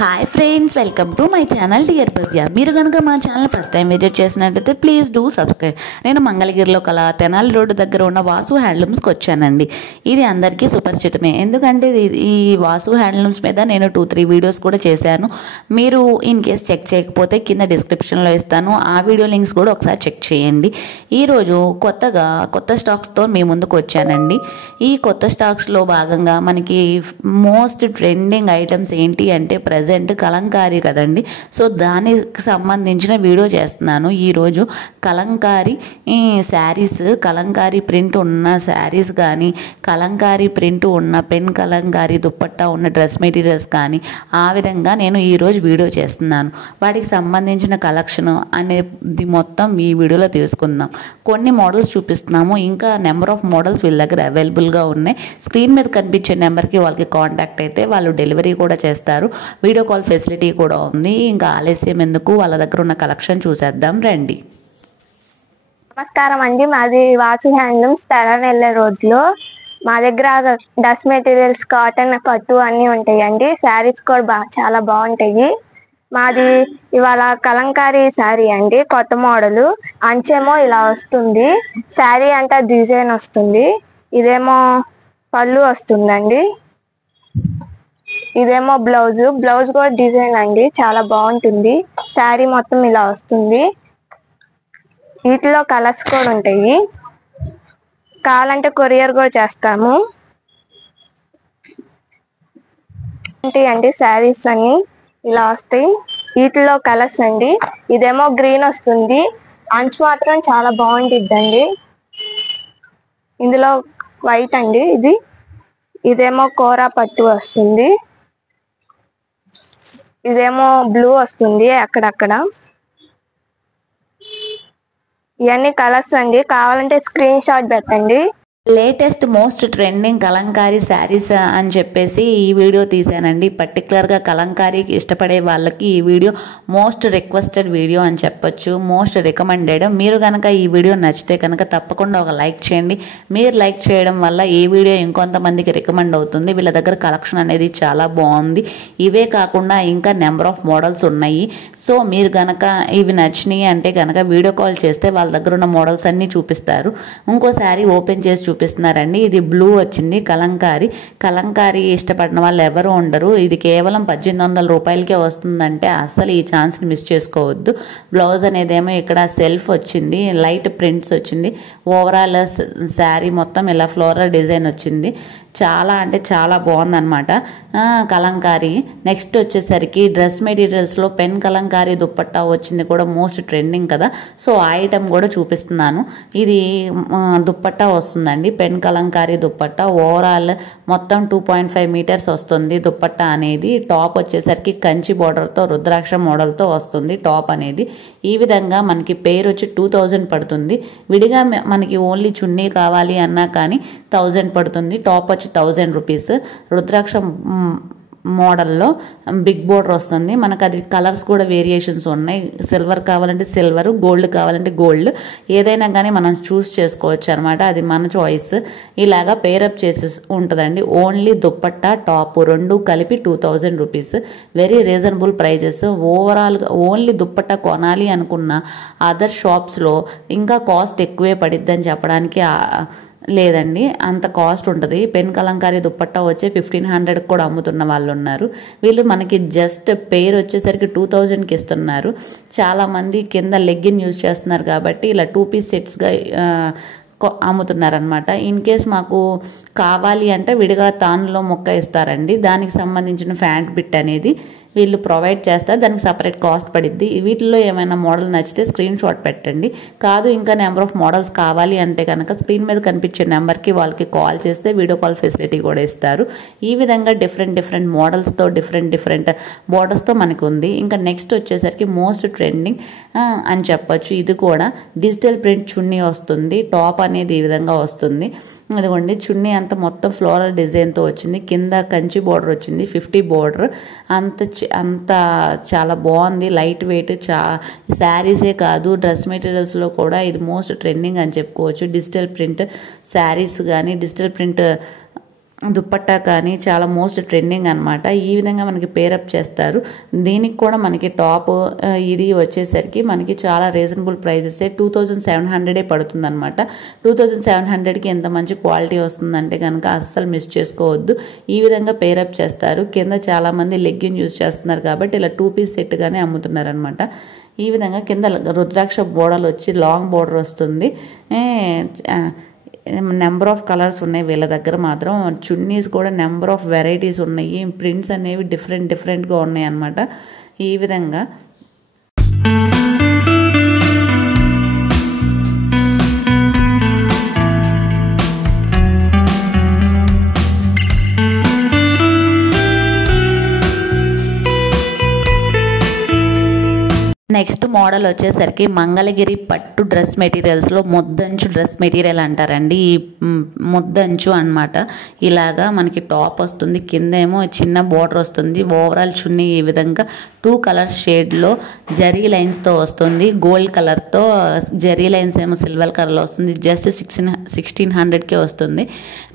Hi friends, welcome to my channel dear Bhavya. మీరు కనుక మా ఛానల్ ఫస్ట్ టైం విజిట్ చేసినట్లయితే ప్లీజ్ డూ సబ్స్క్రైబ్. నేను మంగళగిరిలో కల తెనాలి రోడ్డు దగ్గర ఉన్న వాసు హ్యాండ్లూమ్స్కి వచ్చానండి. ఇది అందరికీ సుపరిచితమే, ఎందుకంటే ఈ వాసు హ్యాండ్లూమ్స్ మీద నేను 2-3 వీడియోస్ కూడా చేశాను. మీరు ఇన్ కేస్ చెక్ చేయకపోతే కింద డిస్క్రిప్షన్లో ఇస్తాను, ఆ వీడియో లింక్స్ కూడా ఒకసారి చెక్ చేయండి. ఈరోజు కొత్త స్టాక్స్తో మీ ముందుకు వచ్చానండి. ఈ కొత్త స్టాక్స్లో భాగంగా మనకి మోస్ట్ ట్రెండింగ్ ఐటమ్స్ ఏంటి అంటే ప్రజెంట్ కలంకారీ కదండి. సో దానికి సంబంధించిన వీడియో చేస్తున్నాను ఈరోజు. కలంకారీ శారీస్, కలంకారీ ప్రింట్ ఉన్న శారీస్ కానీ, కలంకారీ ప్రింట్ ఉన్న పెన్ కలంకారీ దుప్పట్టా ఉన్న డ్రెస్ మెటీరియల్స్ కానీ, ఆ విధంగా నేను ఈరోజు వీడియో చేస్తున్నాను. వాటికి సంబంధించిన కలెక్షన్ అనేది మొత్తం ఈ వీడియోలో తీసుకుందాం. కొన్ని మోడల్స్ చూపిస్తున్నాము, ఇంకా నెంబర్ ఆఫ్ మోడల్స్ వీళ్ళ దగ్గర అవైలబుల్గా ఉన్నాయి. స్క్రీన్ మీద కనిపించే నెంబర్కి వాళ్ళకి కాంటాక్ట్ అయితే వాళ్ళు డెలివరీ కూడా చేస్తారు. వీడియో కాల్ ఫెసిలిటీ కూడా ఉంది. ఇంకా ఆలస్యం ఎందుకు, వాళ్ళ దగ్గర ఉన్న కలెక్షన్ చూసేద్దాం రండి. నమస్కారం అండి, మాది వాసు హ్యాండ్లూమ్స్ తెనాలి రోడ్లో. మా దగ్గర డ్రెస్ మెటీరియల్స్, కాటన్, పట్టు అన్నీ ఉంటాయండి. శారీస్ కూడా చాలా బాగుంటాయి. మాది ఇవాళ కలంకారీ శారీ అండి, కొత్త మోడలు. అంచేమో ఇలా వస్తుంది, శారీ అంతా డిజైన్ వస్తుంది. ఇదేమో పళ్ళు వస్తుందండి, ఇదేమో బ్లౌజ్ కూడా డిజైన్ అండి, చాలా బాగుంటుంది. శారీ మొత్తం ఇలా వస్తుంది. వీటిలో కలర్స్ కూడా ఉంటాయి, కావాలంటే కొరియర్ కూడా చేస్తాము. అండి శారీస్ అన్ని ఇలా వస్తాయి. వీటిలో కలర్స్ అండి, ఇదేమో గ్రీన్ వస్తుంది, అంచు మాత్రం చాలా బాగుంటుందండి. ఇందులో వైట్ అండి, ఇదేమో కోరా పట్టు వస్తుంది, ఇదేమో బ్లూ వస్తుంది అక్కడక్కడ. ఇవన్నీ కలర్స్ అండి, కావాలంటే స్క్రీన్ షాట్ పెట్టండి. Latest most trending Kalamkari saris అని చెప్పేసి ఈ వీడియో తీసానండి. పర్టికులర్గా కలంకారీకి ఇష్టపడే వాళ్ళకి ఈ వీడియో మోస్ట్ రిక్వెస్టెడ్ వీడియో అని చెప్పొచ్చు, మోస్ట్ రికమెండెడ్. మీరు కనుక ఈ వీడియో నచ్చితే కనుక తప్పకుండా ఒక లైక్ చేయండి. మీరు లైక్ చేయడం వల్ల ఈ వీడియో ఇంకొంతమందికి రికమెండ్ అవుతుంది. వీళ్ళ దగ్గర కలెక్షన్ అనేది చాలా బాగుంది. ఇవే కాకుండా ఇంకా నెంబర్ ఆఫ్ మోడల్స్ ఉన్నాయి. సో మీరు కనుక ఇవి నచ్చినాయి అంటే కనుక వీడియో కాల్ చేస్తే వాళ్ళ దగ్గర ఉన్న మోడల్స్ అన్నీ చూపిస్తారు. ఇంకో శారీ ఓపెన్ చేసి చూపిస్తున్నారండి. ఇది బ్లూ వచ్చింది, కలంకారీ ఇష్టపడిన వాళ్ళు ఎవరు ఉండరు. ఇది కేవలం 1800 రూపాయలకే వస్తుందంటే అస్సలు ఈ ఛాన్స్ని మిస్ చేసుకోవద్దు. బ్లౌజ్ అనేదేమో ఇక్కడ సెల్ఫ్ వచ్చింది, లైట్ ప్రింట్స్ వచ్చింది. ఓవరాల్ శారీ మొత్తం ఇలా ఫ్లోరల్ డిజైన్ వచ్చింది. చాలా అంటే చాలా బాగుందన్నమాట కలంకారీ. నెక్స్ట్ వచ్చేసరికి డ్రెస్ మెటీరియల్స్లో పెన్ కలంకారీ దుప్పట్టా వచ్చింది, కూడా మోస్ట్ ట్రెండింగ్ కదా. సో ఆ ఐటమ్ కూడా చూపిస్తున్నాను. ఇది దుప్పట్టా వస్తుందండి, పెన్ కలంకారీ దుప్పట్టా. ఓవరాల్ మొత్తం 2.5 మీటర్స్ వస్తుంది దుప్పట్టా అనేది. టాప్ వచ్చేసరికి కంచి బోర్డర్తో రుద్రాక్ష మోడల్తో వస్తుంది టాప్ అనేది. ఈ విధంగా మనకి పేరు వచ్చి 2000 పడుతుంది. విడిగా మనకి ఓన్లీ చున్నీ కావాలి అన్నా కానీ 1000 పడుతుంది. టాప్ వచ్చి 1000 రూపీస్. రుద్రాక్ష మోడల్లో బిగ్ బోర్డర్ వస్తుంది. మనకు అది కలర్స్ కూడా వేరియేషన్స్ ఉన్నాయి. సిల్వర్ కావాలంటే సిల్వర్, గోల్డ్ కావాలంటే గోల్డ్, ఏదైనా కానీ మనం చూస్ చేసుకోవచ్చు అనమాట. అది మన చాయిస్. ఇలాగా పేరప్ చేసి ఉంటుందండి. ఓన్లీ దుప్పట్టా టాప్ రెండు కలిపి 2000 రూపీస్. Very reasonable prices. ఓవరాల్గా ఓన్లీ దుప్పట్టా కొనాలి అనుకున్న అదర్ షాప్స్లో ఇంకా కాస్ట్ ఎక్కువే పడిద్దని చెప్పడానికి లేదండి, అంత కాస్ట్ ఉంటుంది. పెన్ కలంకారీ దుప్పట్టా వచ్చి 1500 కూడా అమ్ముతున్న వాళ్ళు ఉన్నారు. వీళ్ళు మనకి జస్ట్ పేరు వచ్చేసరికి 2000కి ఇస్తున్నారు. చాలామంది కింద లెగ్గిన్ యూజ్ చేస్తున్నారు కాబట్టి ఇలా 2 పీస్ సెట్స్గా అమ్ముతున్నారనమాట. ఇన్ కేస్ మాకు కావాలి అంటే విడిగా తానులో మొక్క ఇస్తారండి. దానికి సంబంధించిన ఫ్యాంట్ బిట్ అనేది వీళ్ళు ప్రొవైడ్ చేస్తారు, దానికి సపరేట్ కాస్ట్ పడిద్ది. వీటిల్లో ఏమైనా మోడల్ నచ్చితే స్క్రీన్ షాట్ పెట్టండి. కాదు ఇంకా నెంబర్ ఆఫ్ మోడల్స్ కావాలి అంటే కనుక స్క్రీన్ మీద కనిపించే నెంబర్కి వాళ్ళకి కాల్ చేస్తే వీడియో కాల్ ఫెసిలిటీ కూడా ఇస్తారు. ఈ విధంగా డిఫరెంట్ మోడల్స్తో డిఫరెంట్ బోర్డర్స్తో మనకు ఉంది. ఇంకా నెక్స్ట్ వచ్చేసరికి మోస్ట్ ట్రెండింగ్ అని చెప్పొచ్చు. ఇది కూడా డిజిటల్ ప్రింట్ చున్నీ వస్తుంది. టాప్ అనేది ఈ విధంగా వస్తుంది. ఇదిగోండి చున్నీ అంతా మొత్తం ఫ్లోరల్ డిజైన్తో వచ్చింది. కింద కంచి బోర్డర్ వచ్చింది, 50 బోర్డర్. అంత చాలా బాగుంది, లైట్ వెయిట్. శారీసే కాదు డ్రెస్ మెటీరియల్స్లో కూడా ఇది మోస్ట్ ట్రెండింగ్ అని చెప్పుకోవచ్చు. డిజిటల్ ప్రింట్ శారీస్ కానీ, డిజిటల్ ప్రింట్ దుప్పట్టా కానీ చాలా మోస్ట్ ట్రెండింగ్ అనమాట. ఈ విధంగా మనకి పేరప్ చేస్తారు. దీనికి కూడా మనకి టాప్ ఇది వచ్చేసరికి మనకి చాలా రీజనబుల్ ప్రైజెసే 2700 పడుతుంది అనమాట. 2700కి ఎంత మంచి క్వాలిటీ వస్తుందంటే కనుక అస్సలు మిస్ చేసుకోవద్దు. ఈ విధంగా పేరప్ చేస్తారు. కింద చాలామంది లెగ్గిన్ యూజ్ చేస్తున్నారు కాబట్టి ఇలా 2 పీస్ సెట్గానే అమ్ముతున్నారు అనమాట. ఈ విధంగా కింద రుద్రాక్ష బోర్డర్లు వచ్చి లాంగ్ బోర్డర్ వస్తుంది. నెంబర్ ఆఫ్ కలర్స్ ఉన్నాయి వీళ్ళ దగ్గర మాత్రం. చున్నీస్ కూడా నెంబర్ ఆఫ్ వెరైటీస్ ఉన్నాయి. ప్రింట్స్ అనేవి డిఫరెంట్గా ఉన్నాయి అన్నమాట. ఈ విధంగా నెక్స్ట్ మోడల్ వచ్చేసరికి మంగళగిరి పట్టు డ్రెస్ మెటీరియల్స్లో ముద్దంచు డ్రెస్ మెటీరియల్ అంటారండి. ఈ ముద్దంచు అన్నమాట. ఇలాగా మనకి టాప్ వస్తుంది, కింద ఏమో చిన్న బోర్డర్ వస్తుంది. ఓవరాల్ చున్నీ ఈ విధంగా 2 కలర్ షేడ్లో జరీ లైన్స్తో వస్తుంది. గోల్డ్ కలర్తో జరీ లైన్స్ ఏమో సిల్వర్ కలర్లో వస్తుంది. జస్ట్ 1600కే వస్తుంది.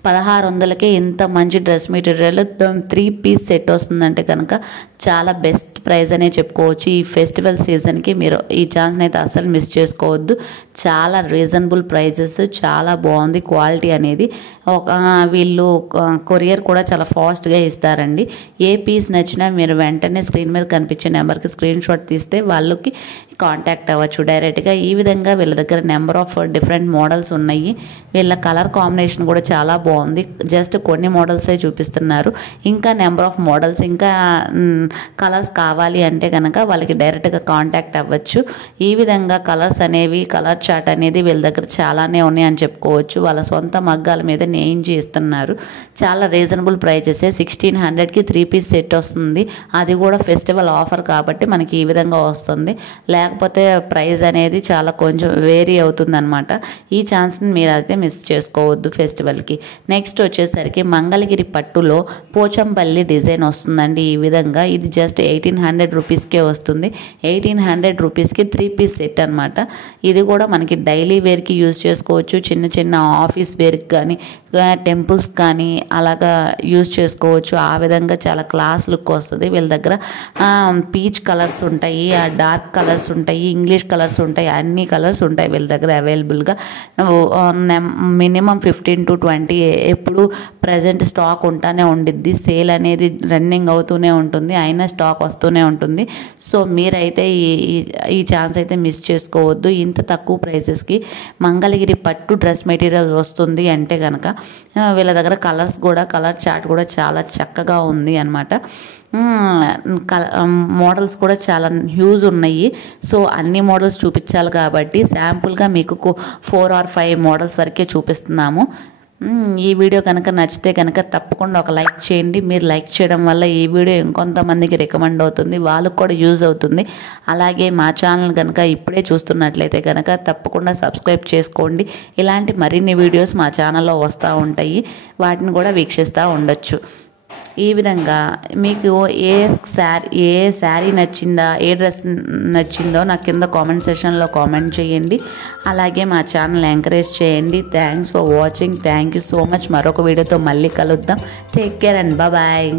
1600కే ఇంత మంచి డ్రెస్ మెటీరియల్ 3 పీస్ సెట్ వస్తుందంటే కనుక చాలా బెస్ట్ ప్రైస్ అనే చెప్పుకోవచ్చు. ఈ ఫెస్టివల్ సీజన్కి మీరు ఈ ఛాన్స్ని అయితే అస్సలు మిస్ చేసుకోవద్దు. చాలా రీజనబుల్ ప్రైజెస్, చాలా బాగుంది క్వాలిటీ అనేది. వీళ్ళు కొరియర్ కూడా చాలా ఫాస్ట్గా ఇస్తారండి. ఏ పీస్ నచ్చినా మీరు వెంటనే స్క్రీన్ మీద కనిపించే నెంబర్కి స్క్రీన్ షాట్ తీస్తే వాళ్ళకి కాంటాక్ట్ అవ్వచ్చు డైరెక్ట్గా. ఈ విధంగా వీళ్ళ దగ్గర నెంబర్ ఆఫ్ డిఫరెంట్ మోడల్స్ ఉన్నాయి. వీళ్ళ కలర్ కాంబినేషన్ కూడా చాలా బాగుంది. జస్ట్ కొన్ని మోడల్సే చూపిస్తున్నారు. ఇంకా నెంబర్ ఆఫ్ మోడల్స్, ఇంకా కలర్స్ కావాలి అంటే కనుక వాళ్ళకి డైరెక్ట్గా కాంటాక్ట్ అవ్వచ్చు. ఈ విధంగా కలర్స్ అనేవి, కలర్ చార్ట్ అనేది వీళ్ళ దగ్గర చాలానే ఉన్నాయి అని చెప్పుకోవచ్చు. వాళ్ళ సొంత మగ్గాల మీద నేయించి ఇస్తున్నారు. చాలా రీజనబుల్ ప్రైజెసే. 1600కి 3 పీస్ సెట్ వస్తుంది. అది కూడా ఫెస్టివల్ ఆఫర్ కాబట్టి మనకి ఈ విధంగా వస్తుంది. లేకపోతే ప్రైస్ అనేది చాలా కొంచెం వేరీ అవుతుంది అనమాట. ఈ ఛాన్స్ని మీరు అయితే మిస్ చేసుకోవద్దు ఫెస్టివల్కి. నెక్స్ట్ వచ్చేసరికి మంగళగిరి పట్టులో పోచంపల్లి డిజైన్ వస్తుందండి. ఈ విధంగా ఇది జస్ట్ 1800 రూపీస్కే వస్తుంది. 1800 రూపీస్కి 3 పీస్ సెట్ అనమాట. ఇది కూడా మనకి డైలీ వేర్కి యూజ్ చేసుకోవచ్చు. చిన్న చిన్న ఆఫీస్ వేర్కి కానీ, టెంపుల్స్ కానీ అలాగా యూజ్ చేసుకోవచ్చు. ఆ విధంగా చాలా క్లాస్ లుక్ వస్తుంది. వీళ్ళ దగ్గర పీచ్ కలర్స్ ఉంటాయి, డార్క్ కలర్స్ ఉంటాయి, ఇంగ్లీష్ కలర్స్ ఉంటాయి, అన్ని కలర్స్ ఉంటాయి వీళ్ళ దగ్గర అవైలబుల్గా. మినిమం 15 to 20 ఎప్పుడు ప్రజెంట్ స్టాక్ ఉంటానే ఉండిద్ది. సేల్ అనేది రన్నింగ్ అవుతూనే ఉంటుంది, అయినా స్టాక్ వస్తూనే ఉంటుంది. సో మీరైతే ఈ ఛాన్స్ అయితే మిస్ చేసుకోవద్దు. ఇంత తక్కువ ప్రైసెస్కి మంగళగిరి పట్టు డ్రెస్ మెటీరియల్ వస్తుంది అంటే కనుక వీళ్ళ దగ్గర కలర్స్ కూడా, కలర్ చార్ట్ కూడా చాలా చక్కగా ఉంది అనమాట. మోడల్స్ కూడా చాలా హ్యూజ్ ఉన్నాయి. సో అన్ని మోడల్స్ చూపించాలి కాబట్టి శాంపుల్గా మీకు 4 or 5 మోడల్స్ వరకే చూపిస్తున్నాము. ఈ వీడియో కనుక నచ్చితే కనుక తప్పకుండా ఒక లైక్ చేయండి. మీరు లైక్ చేయడం వల్ల ఈ వీడియో ఇంకొంతమందికి రికమెండ్ అవుతుంది, వాళ్ళకు కూడా యూజ్ అవుతుంది. అలాగే మా ఛానల్ కనుక ఇప్పుడే చూస్తున్నట్లయితే కనుక తప్పకుండా సబ్స్క్రైబ్ చేసుకోండి. ఇలాంటి మరిన్ని వీడియోస్ మా ఛానల్లో వస్తూ ఉంటాయి, వాటిని కూడా వీక్షిస్తూ ఉండొచ్చు. ఈ విధంగా మీకు ఏ శారీ నచ్చిందా, ఏ డ్రెస్ నచ్చిందో నాకు కింద కామెంట్ సెక్షన్లో కామెంట్ చేయండి. అలాగే మా ఛానల్ ఎంకరేజ్ చేయండి. Thanks for watching. Thank you so much. మరొక వీడియోతో మళ్ళీ కలుద్దాం. Take care and bye.